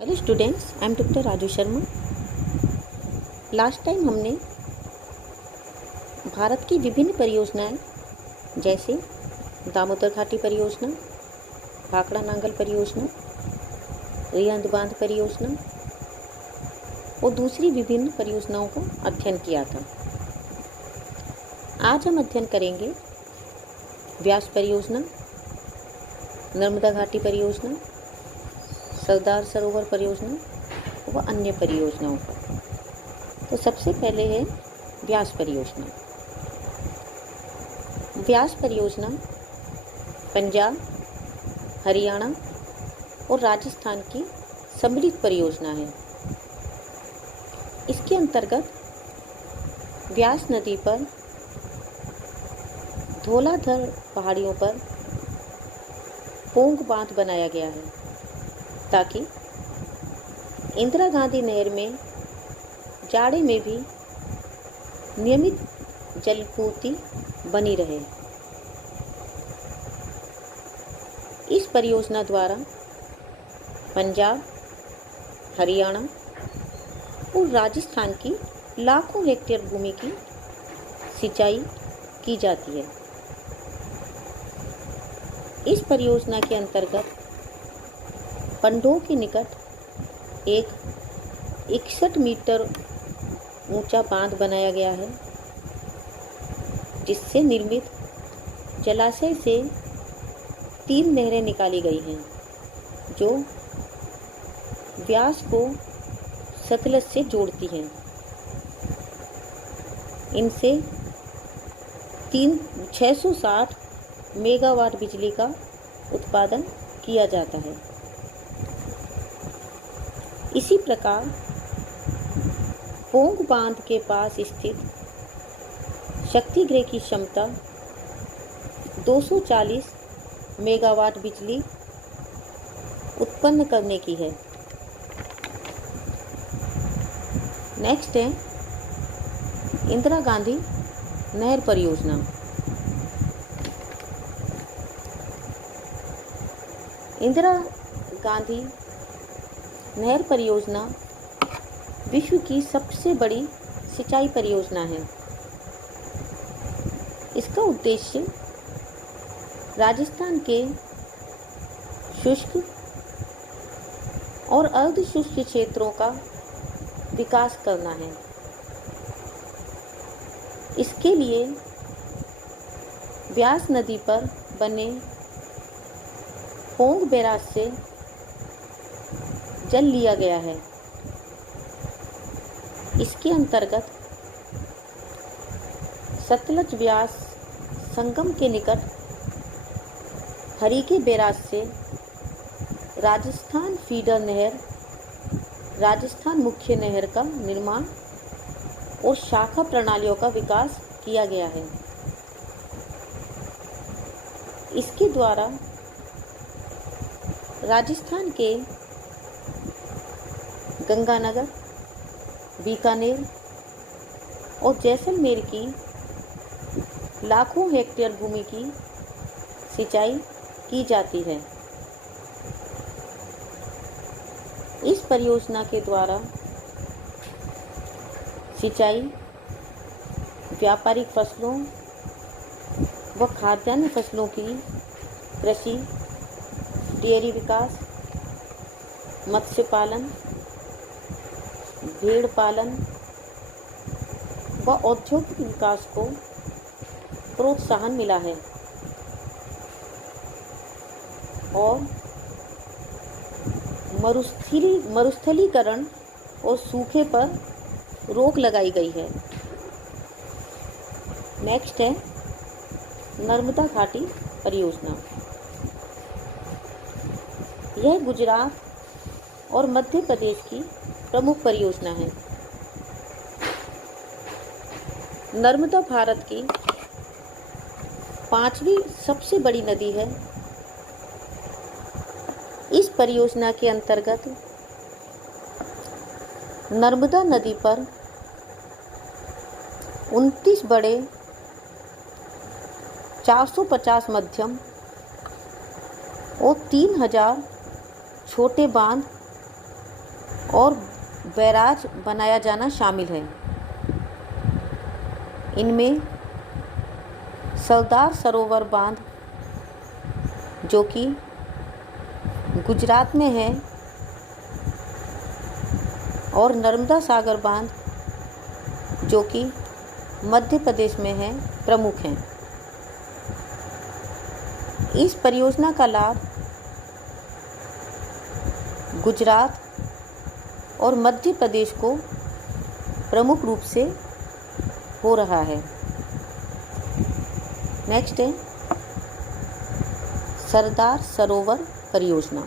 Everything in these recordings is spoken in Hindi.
Hello students, I am doctor Raju Sharma. Last time हमने भारत की विभिन्न परियोजनाएं जैसे दामोदर घाटी परियोजना, भाखड़ा नांगल परियोजना, रिहंद बांध परियोजना और दूसरी विभिन्न परियोजनाओं का अध्ययन किया था। आज हम अध्ययन करेंगे व्यास परियोजना, नर्मदा घाटी परियोजना, सरदार सरोवर परियोजना व अन्य परियोजनाओं का। तो सबसे पहले है व्यास परियोजना। व्यास परियोजना पंजाब, हरियाणा और राजस्थान की सम्मिलित परियोजना है। इसके अंतर्गत व्यास नदी पर धौलाधर पहाड़ियों पर पोंग बांध बनाया गया है ताकि इंदिरा गांधी नहर में जाड़े में भी नियमित जलपूर्ति बनी रहे। इस परियोजना द्वारा पंजाब, हरियाणा और राजस्थान की लाखों हेक्टेयर भूमि की सिंचाई की जाती है। इस परियोजना के अंतर्गत पंडोह के निकट एक 61 मीटर ऊंचा बांध बनाया गया है, जिससे निर्मित जलाशय से 3 नहरें निकाली गई हैं जो व्यास को सतलज से जोड़ती हैं। इनसे 660 मेगावाट बिजली का उत्पादन किया जाता है। इसी प्रकार पोंग बांध के पास स्थित शक्तिगृह की क्षमता 240 मेगावाट बिजली उत्पन्न करने की है। नेक्स्ट है इंदिरा गांधी नहर परियोजना। इंदिरा गांधी नहर परियोजना विश्व की सबसे बड़ी सिंचाई परियोजना है। इसका उद्देश्य राजस्थान के शुष्क और अर्ध शुष्क क्षेत्रों का विकास करना है। इसके लिए व्यास नदी पर बने पोंग बैराज से जल लिया गया है। इसके अंतर्गत सतलज व्यास संगम के निकट हरीके बैराज से राजस्थान फीडर नहर, राजस्थान मुख्य नहर का निर्माण और शाखा प्रणालियों का विकास किया गया है। इसके द्वारा राजस्थान के गंगानगर, बीकानेर और जैसलमेर की लाखों हेक्टेयर भूमि की सिंचाई की जाती है। इस परियोजना के द्वारा सिंचाई, व्यापारिक फसलों व खाद्यान्न फसलों की कृषि, डेयरी विकास, मत्स्य पालन, भेड़ पालन व औद्योगिक विकास को प्रोत्साहन मिला है और मरुस्थलीकरण और सूखे पर रोक लगाई गई है। नेक्स्ट है नर्मदा घाटी परियोजना। यह गुजरात और मध्य प्रदेश की प्रमुख परियोजना है। नर्मदा भारत की 5वीं सबसे बड़ी नदी है। इस परियोजना के अंतर्गत नर्मदा नदी पर 29 बड़े, 450 मध्यम और 3000 छोटे बांध और बैराज बनाया जाना शामिल है। इनमें सरदार सरोवर बांध जो कि गुजरात में है और नर्मदा सागर बांध जो कि मध्य प्रदेश में है प्रमुख हैं। इस परियोजना का लाभ गुजरात और मध्य प्रदेश को प्रमुख रूप से हो रहा है। नेक्स्ट है सरदार सरोवर परियोजना।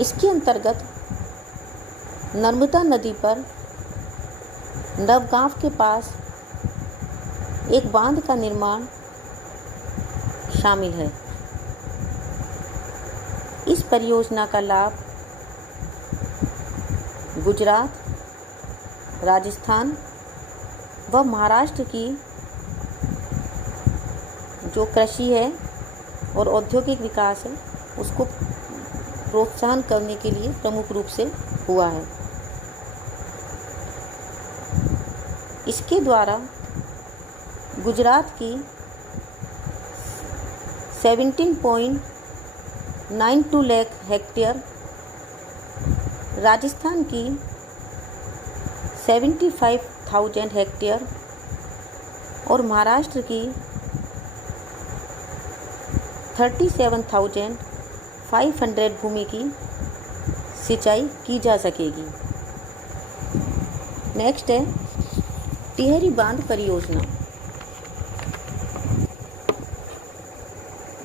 इसके अंतर्गत नर्मदा नदी पर नवगांव के पास एक बांध का निर्माण शामिल है। इस परियोजना का लाभ गुजरात, राजस्थान व महाराष्ट्र की जो कृषि है और औद्योगिक विकास है उसको प्रोत्साहन करने के लिए प्रमुख रूप से हुआ है। इसके द्वारा गुजरात की 17.92 लाख हेक्टेयर, राजस्थान की 75,000 हेक्टेयर और महाराष्ट्र की 37,500 भूमि की सिंचाई की जा सकेगी। नेक्स्ट है टिहरी बांध परियोजना।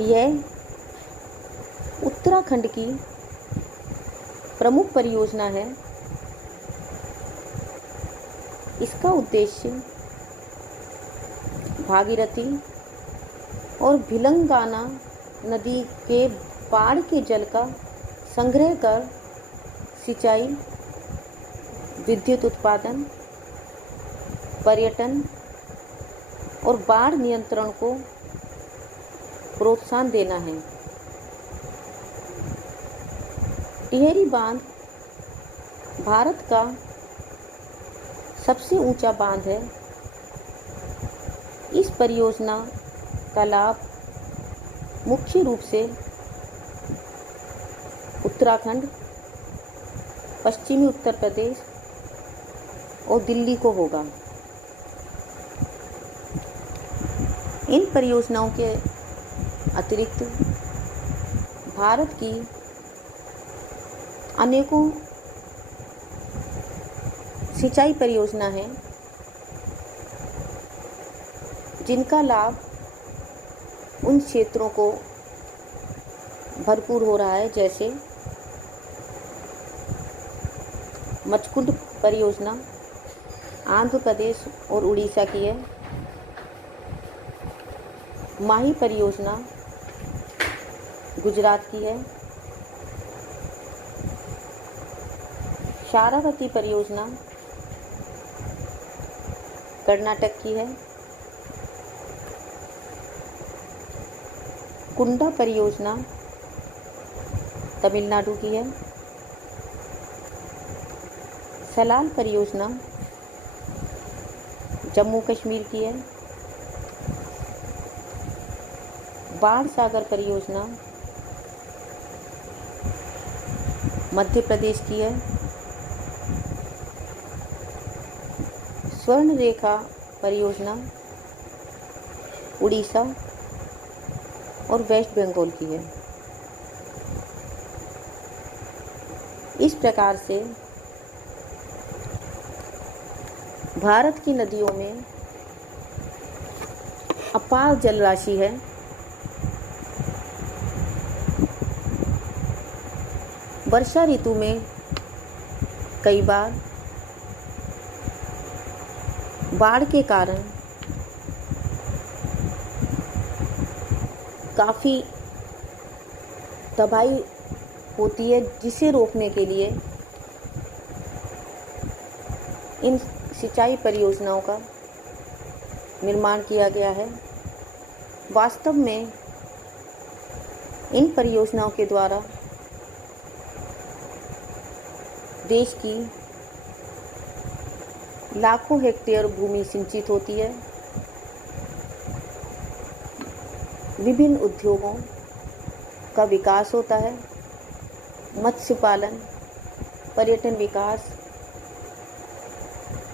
यह उत्तराखंड की प्रमुख परियोजना है। इसका उद्देश्य भागीरथी और भिलंगाना नदी के बाढ़ के जल का संग्रह कर सिंचाई, विद्युत उत्पादन, पर्यटन और बाढ़ नियंत्रण को प्रोत्साहन देना है। टिहरी बांध भारत का सबसे ऊंचा बांध है। इस परियोजना का लाभ मुख्य रूप से उत्तराखंड, पश्चिमी उत्तर प्रदेश और दिल्ली को होगा। इन परियोजनाओं के अतिरिक्त भारत की अनेकों सिंचाई परियोजना हैं जिनका लाभ उन क्षेत्रों को भरपूर हो रहा है, जैसे मचकुंड परियोजना आंध्र प्रदेश और उड़ीसा की है, माही परियोजना गुजरात की है, शारावती परियोजना कर्नाटक की है, कुंडा परियोजना तमिलनाडु की है, सलाल परियोजना जम्मू कश्मीर की है, बाढ़ सागर परियोजना मध्य प्रदेश की है, स्वर्ण रेखा परियोजना उड़ीसा और वेस्ट बंगाल की है। इस प्रकार से भारत की नदियों में अपार जल राशि है। वर्षा ऋतु में कई बार बाढ़ के कारण काफ़ी तबाही होती है, जिसे रोकने के लिए इन सिंचाई परियोजनाओं का निर्माण किया गया है। वास्तव में इन परियोजनाओं के द्वारा देश की लाखों हेक्टेयर भूमि सिंचित होती है। विभिन्न उद्योगों का विकास होता है। मत्स्य पालन, पर्यटन विकास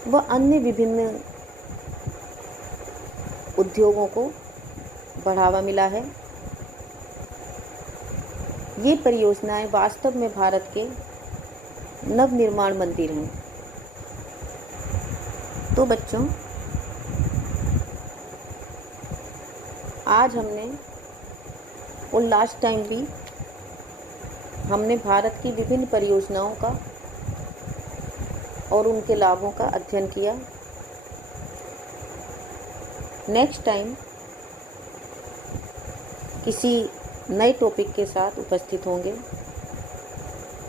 व अन्य विभिन्न उद्योगों को बढ़ावा मिला है। ये परियोजनाएं वास्तव में भारत के नवनिर्माण मंदिर हैं। तो बच्चों, आज हमने और लास्ट टाइम भी हमने भारत की विभिन्न परियोजनाओं का और उनके लाभों का अध्ययन किया। नेक्स्ट टाइम किसी नए टॉपिक के साथ उपस्थित होंगे।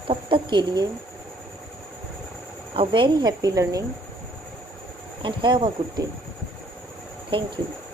तब तक के लिए a very happy learning and have a good day. Thank you.